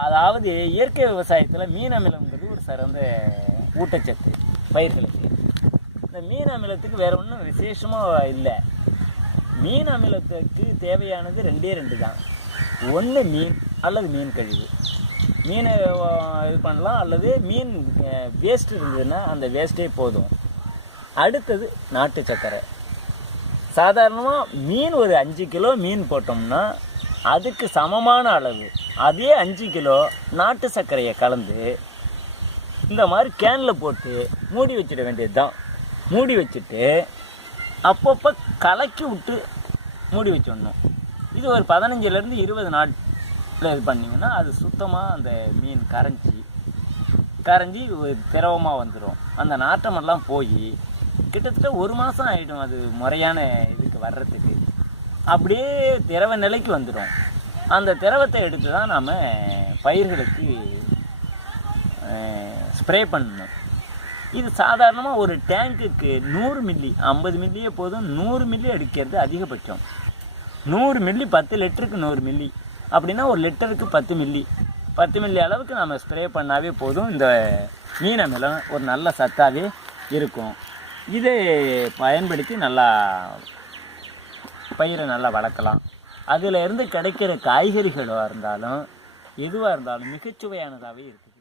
அதாவது இயற்கை விவசாயத்தில் மீன் அமிலம்ங்கிறது ஒரு சிறந்த ஊட்டச்சத்து பயிர்களுக்கு. இந்த மீன் அமிலத்துக்கு வேறு ஒன்றும் விசேஷமாக இல்லை. மீன் அமிலத்துக்கு தேவையானது ரெண்டு தான். ஒன்று மீன் அல்லது மீன் கழிவு. மீனை இது பண்ணலாம், அல்லது மீன் வேஸ்ட் இருந்ததுன்னா அந்த வேஸ்ட்டே போதும். அடுத்தது நாட்டு சர்க்கரை. சாதாரணமாக மீன் ஒரு 5 கிலோ மீன் போட்டோம்னா அதுக்கு சமமான அளவு அதே 5 கிலோ நாட்டு சர்க்கரையை கலந்து இந்த மாதிரி கேனில் போட்டு மூடி வச்சிட வேண்டியது தான். மூடி வச்சுட்டு அப்பப்போ கலக்கி விட்டு மூடி வச்சிடணும். இது ஒரு 15லேருந்து 20 நாள் இது பண்ணிங்கன்னா அது சுத்தமாக அந்த மீன் கரைஞ்சி திரவமாக வந்துடும். அந்த நாற்றமெல்லாம் போய் கிட்டத்தட்ட 1 மாதம் ஆகிடும் அது முறையான இதுக்கு வர்றதுக்கு. அப்படியே திரவ நிலைக்கு வந்துடும். அந்த திரவத்தை எடுத்து தான் நாம் பயிர்களுக்கு ஸ்ப்ரே பண்ணணும். இது சாதாரணமாக ஒரு டேங்க்குக்கு 100 மில்லி, 50 மில்லியே போதும். 100 மில்லி அடிக்கிறது அதிகபட்சம். 100 மில்லி 10 லிட்டருக்கு 100 மில்லி அப்படின்னா ஒரு லிட்டருக்கு 10 மில்லி அளவுக்கு நம்ம ஸ்ப்ரே பண்ணாவே போதும். இந்த மீன் அமிலம் ஒரு நல்ல சத்தாகவே இருக்கும். இதை பயன்படுத்தி நல்லா பயிரை நல்லா வளர்க்கலாம். அதில் இருந்து கிடைக்கிற காய்கறிகளாக இருந்தாலும் எதுவாக இருந்தாலும் மிகச்சுவையானதாகவே இருக்குது.